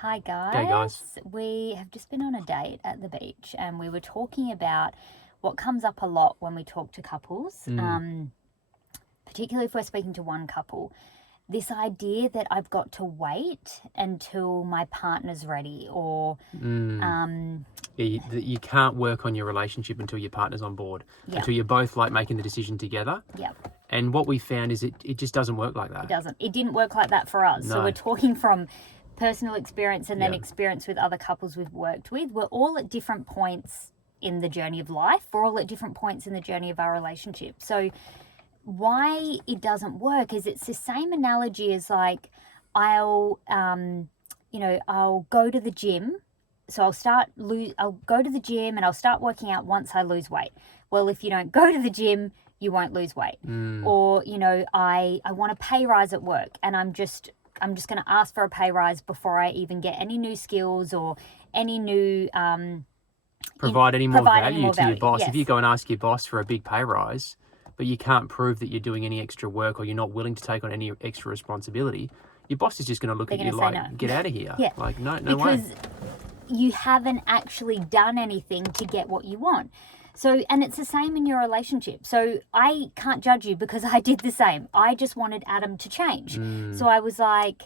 Hi guys. Okay, guys. We have just been on a date at the beach and we were talking about what comes up a lot when we talk to couples, particularly if we're speaking to one couple. This idea that I've got to wait until my partner's ready or You can't work on your relationship until your partner's on board, yeah, until you're both like making the decision together. yeah, And what we found is it just doesn't work like that. it didn't work like that for us. So No. we're talking from personal experience and then Yeah. experience with other couples we've worked with. We're all at different points in the journey of life. We're all at different points in the journey of our relationship. So why it doesn't work is it's the same analogy as like I'll go to the gym. So I'll go to the gym and I'll start working out once I lose weight. Well, if you don't go to the gym, you won't lose weight. Or, I want a pay rise at work and I'm just going to ask for a pay rise before I even get any new skills or any new Provide any more value to your value, boss. yes. If you go and ask your boss for a big pay rise, but you can't prove that you're doing any extra work or you're not willing to take on any extra responsibility, your boss is just going to look They're at you gonna say like, no. get out of here. Yeah. Like, no way. Because you haven't actually done anything to get what you want. So, and it's the same in your relationship. So I can't judge you because I did the same. I just wanted Adam to change. So I was like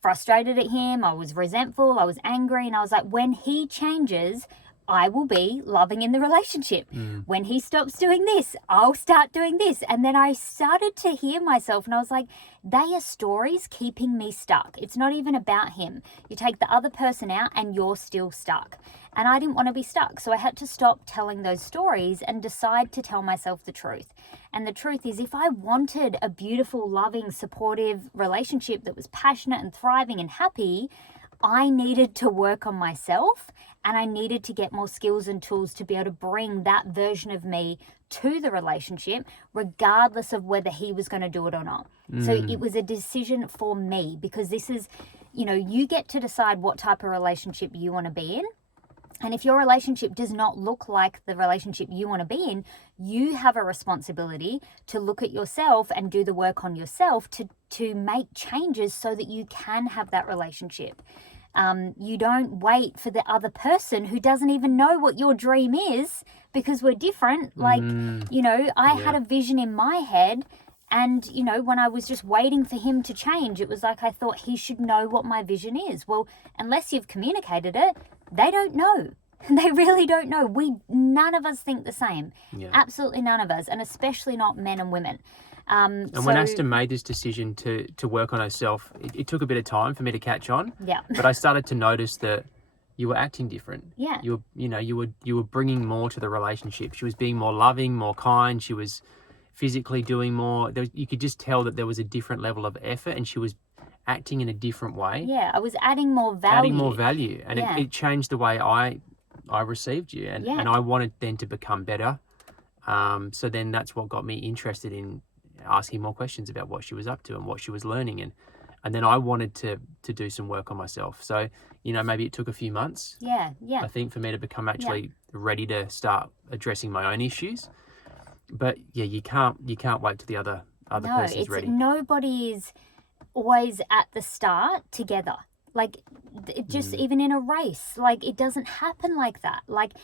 frustrated at him. I was resentful. I was angry. And I was like, when he changes, I will be loving in the relationship. When he stops doing this, I'll start doing this. And then I started to hear myself and I was like, they are stories keeping me stuck. It's not even about him. You take the other person out and you're still stuck. And I didn't want to be stuck. So I had to stop telling those stories and decide to tell myself the truth. And the truth is, if I wanted a beautiful, loving, supportive relationship that was passionate and thriving and happy, I needed to work on myself and I needed to get more skills and tools to be able to bring that version of me to the relationship, regardless of whether he was going to do it or not. So it was a decision for me because this is, you get to decide what type of relationship you want to be in. And if your relationship does not look like the relationship you want to be in, you have a responsibility to look at yourself and do the work on yourself to make changes so that you can have that relationship. You don't wait for the other person who doesn't even know what your dream is because we're different. I had a vision in my head. And, when I was just waiting for him to change, it was like I thought he should know what my vision is. Well, unless you've communicated it, they don't know. They really don't know. None of us think the same. Yeah. Absolutely none of us, and especially not men and women. And when Aston made this decision to work on herself, it took a bit of time for me to catch on. Yeah. But I started to notice that you were acting different. Yeah. You were bringing more to the relationship. She was being more loving, more kind. She was physically doing more. You could just tell that there was a different level of effort, and she was acting in a different way. Yeah, I was adding more value. And Yeah. it changed the way I received you, and I wanted then to become better. So then that's what got me interested in asking more questions about what she was up to and what she was learning, and then I wanted to do some work on myself. So maybe it took a few months. Yeah. I think for me to become actually ready to start addressing my own issues. But yeah, you can't wait till the other person's ready. Nobody is always at the start together. Like it just even in a race, like it doesn't happen like that. Like,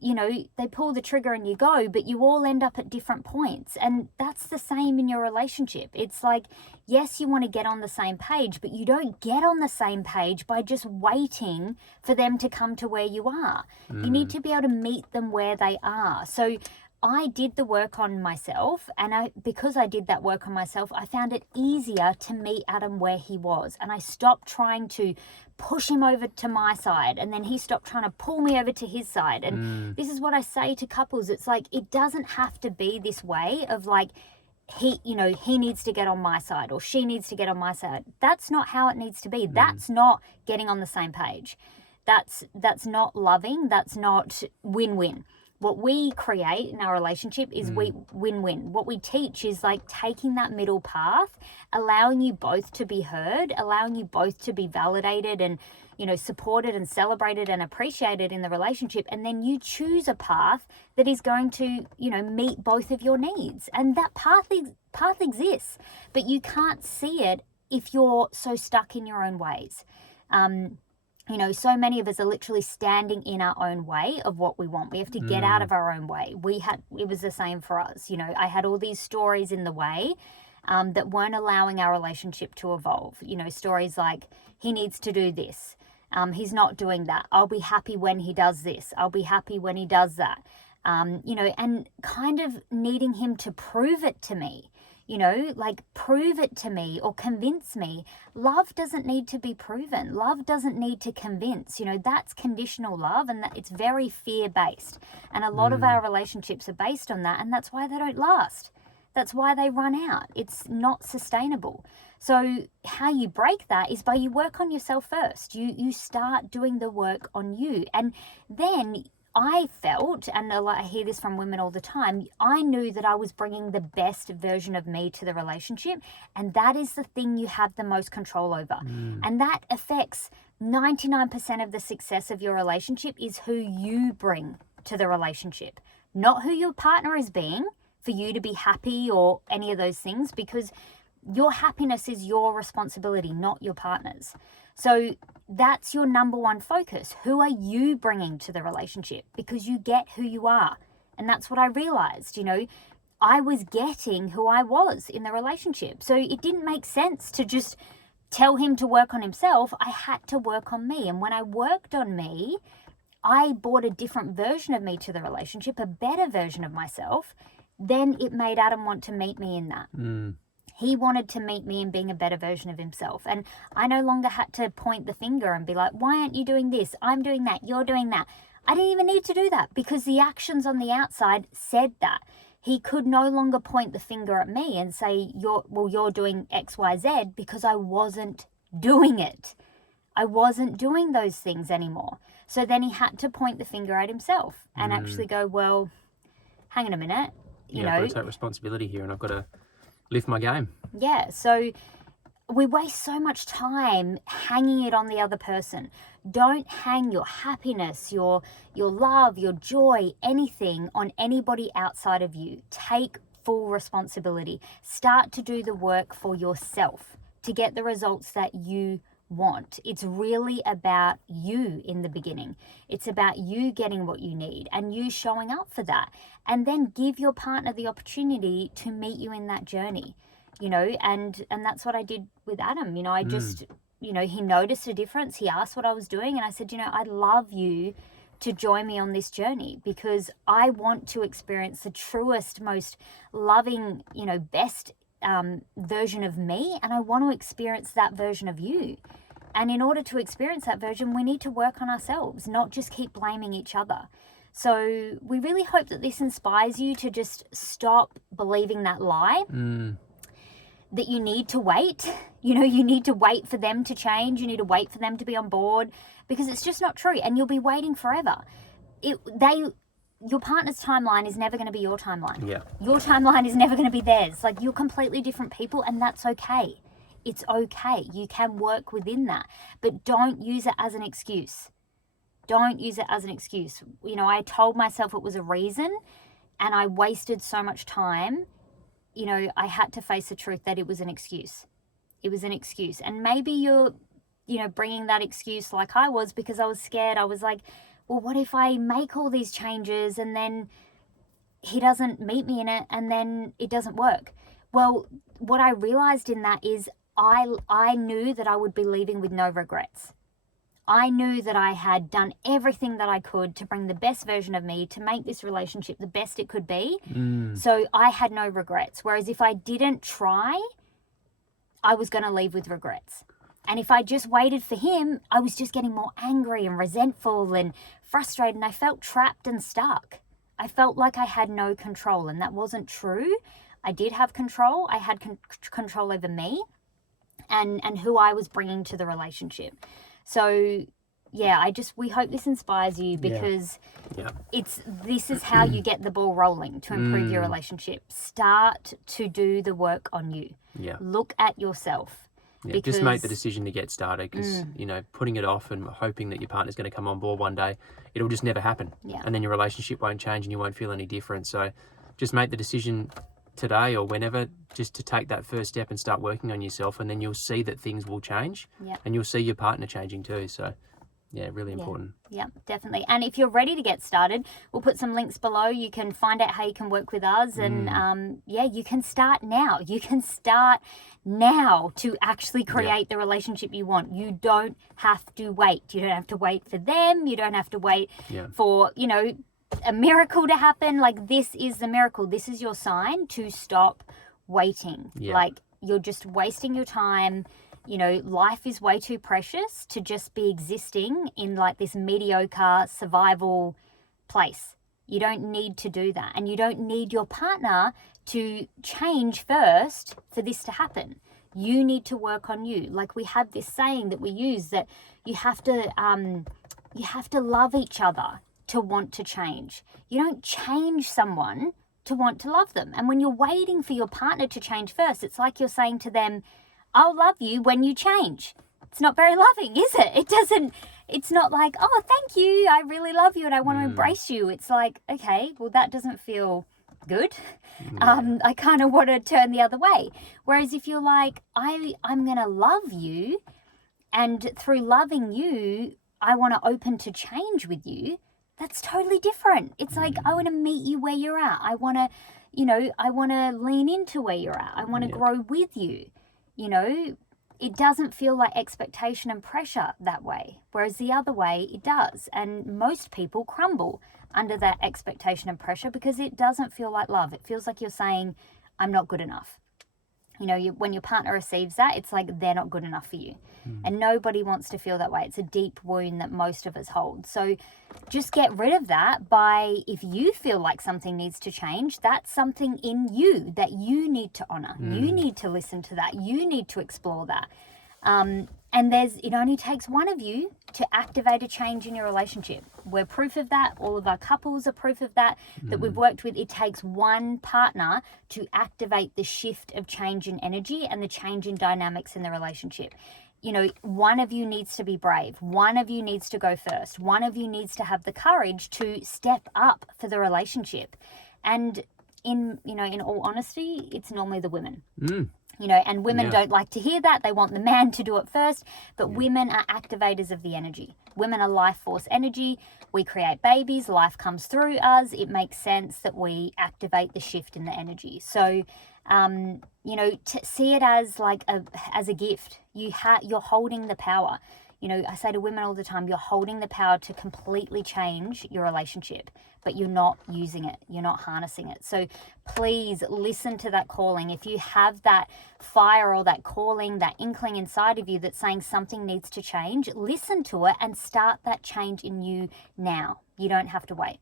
they pull the trigger and you go, but you all end up at different points. And that's the same in your relationship. It's like, yes, you want to get on the same page, but you don't get on the same page by just waiting for them to come to where you are. You need to be able to meet them where they are. So I did the work on myself, and because I did that work on myself, I found it easier to meet Adam where he was, and I stopped trying to push him over to my side, and then he stopped trying to pull me over to his side. And this is what I say to couples. It's like, it doesn't have to be this way of like, he needs to get on my side or she needs to get on my side. That's not how it needs to be. That's not getting on the same page. That's not loving. That's not win-win. What we create in our relationship is win-win. What we teach is like taking that middle path, allowing you both to be heard, allowing you both to be validated and, supported and celebrated and appreciated in the relationship. And then you choose a path that is going to, meet both of your needs. And that path exists, but you can't see it if you're so stuck in your own ways. So many of us are literally standing in our own way of what we want. We have to get out of our own way. It was the same for us. I had all these stories in the way that weren't allowing our relationship to evolve. Stories like, he needs to do this. He's not doing that. I'll be happy when he does this. I'll be happy when he does that. And kind of needing him to prove it to me. Like prove it to me or convince me. Love doesn't need to be proven. Love doesn't need to convince. That's conditional love, and it's very fear-based. And a lot of our relationships are based on that, and that's why they don't last. That's why they run out. It's not sustainable. So how you break that is by you work on yourself first. You start doing the work on you. And then I felt, and I hear this from women all the time, I knew that I was bringing the best version of me to the relationship, and that is the thing you have the most control over. And that affects 99% of the success of your relationship is who you bring to the relationship, not who your partner is being for you to be happy or any of those things, because your happiness is your responsibility, not your partner's. So that's your number one focus. Who are you bringing to the relationship? Because you get who you are. And that's what I realized, I was getting who I was in the relationship. So it didn't make sense to just tell him to work on himself. I had to work on me. And when I worked on me, I brought a different version of me to the relationship, a better version of myself. Then it made Adam want to meet me in that. He wanted to meet me in being a better version of himself. And I no longer had to point the finger and be like, why aren't you doing this? I'm doing that. You're doing that. I didn't even need to do that because the actions on the outside said that. He could no longer point the finger at me and say, you're doing X, Y, Z, because I wasn't doing it. I wasn't doing those things anymore. So then he had to point the finger at himself and actually go, well, hang on a minute. I've got to take responsibility here, and I've got to lift my game. Yeah, so we waste so much time hanging it on the other person. Don't hang your happiness, your love, your joy, anything on anybody outside of you. Take full responsibility. Start to do the work for yourself to get the results that you want. It's really about you in the beginning. It's about you getting what you need and you showing up for that. And then give your partner the opportunity to meet you in that journey, and that's what I did with Adam. I just, he noticed a difference. He asked what I was doing, and I said, I'd love you to join me on this journey because I want to experience the truest, most loving, best version of me, and I want to experience that version of you. And in order to experience that version, we need to work on ourselves, not just keep blaming each other. So we really hope that this inspires you to just stop believing that lie, that you need to wait. You need to wait for them to change. You need to wait for them to be on board, because it's just not true. And you'll be waiting forever. Your partner's timeline is never going to be your timeline. Yeah. Your timeline is never going to be theirs. Like, you're completely different people, and that's okay. It's okay. You can work within that, but don't use it as an excuse. Don't use it as an excuse. I told myself it was a reason, and I wasted so much time. I had to face the truth that it was an excuse. It was an excuse. And maybe you're, bringing that excuse like I was, because I was scared. I was like, well, what if I make all these changes and then he doesn't meet me in it and then it doesn't work? Well, what I realized in that is I knew that I would be leaving with no regrets. I knew that I had done everything that I could to bring the best version of me, to make this relationship the best it could be. So I had no regrets. Whereas if I didn't try, I was going to leave with regrets. And if I just waited for him, I was just getting more angry and resentful and frustrated, and I felt trapped and stuck. I felt like I had no control, and that wasn't true. I did have control. I had control over me and who I was bringing to the relationship. So yeah, we hope this inspires you, because this is how you get the ball rolling to improve your relationship. Start to do the work on you. Yeah. Look at yourself. Yeah, just make the decision to get started, because, putting it off and hoping that your partner's going to come on board one day, it'll just never happen. Yeah. And then your relationship won't change and you won't feel any different. So just make the decision today or whenever, just to take that first step and start working on yourself, and then you'll see that things will change. Yeah. And you'll see your partner changing too. So Yeah, really important. Yeah, definitely. And if you're ready to get started, we'll put some links below. You can find out how you can work with us. And you can start now. You can start now to actually create the relationship you want. You don't have to wait. You don't have to wait for them. You don't have to wait for, a miracle to happen. Like, this is the miracle. This is your sign to stop waiting. Like, you're just wasting your time. Life is way too precious to just be existing in like this mediocre survival place. You don't need to do that. And you don't need your partner to change first for this to happen. You need to work on you. Like, we have this saying that we use that you have to love each other to want to change. You don't change someone to want to love them. And when you're waiting for your partner to change first, it's like you're saying to them, I'll love you when you change. It's not very loving, is it? It's not like, oh, thank you, I really love you and I want to embrace you. It's like, okay, well, that doesn't feel good. I kind of want to turn the other way. Whereas if you're like, I'm going to love you, and through loving you, I want to open to change with you, that's totally different. It's like, I want to meet you where you're at. I want to lean into where you're at. I want to grow with you. It doesn't feel like expectation and pressure that way, whereas the other way it does. And most people crumble under that expectation and pressure because it doesn't feel like love. It feels like you're saying, I'm not good enough. When your partner receives that, it's like they're not good enough for you. And nobody wants to feel that way. It's a deep wound that most of us hold. So just get rid of that by, if you feel like something needs to change, that's something in you that you need to honor. You need to listen to that. You need to explore that. And it only takes one of you to activate a change in your relationship. We're proof of that. All of our couples are proof of that we've worked with. It takes one partner to activate the shift of change in energy and the change in dynamics in the relationship. One of you needs to be brave. One of you needs to go first. One of you needs to have the courage to step up for the relationship. And in all honesty, it's normally the women. And women don't like to hear that. They want the man to do it first. But women are activators of the energy. Women are life force energy. We create babies. Life comes through us. It makes sense that we activate the shift in the energy. So, to see it as like as a gift. You're holding the power. I say to women all the time, you're holding the power to completely change your relationship, but you're not using it. You're not harnessing it. So please listen to that calling. If you have that fire or that calling, that inkling inside of you that's saying something needs to change, listen to it and start that change in you now. You don't have to wait.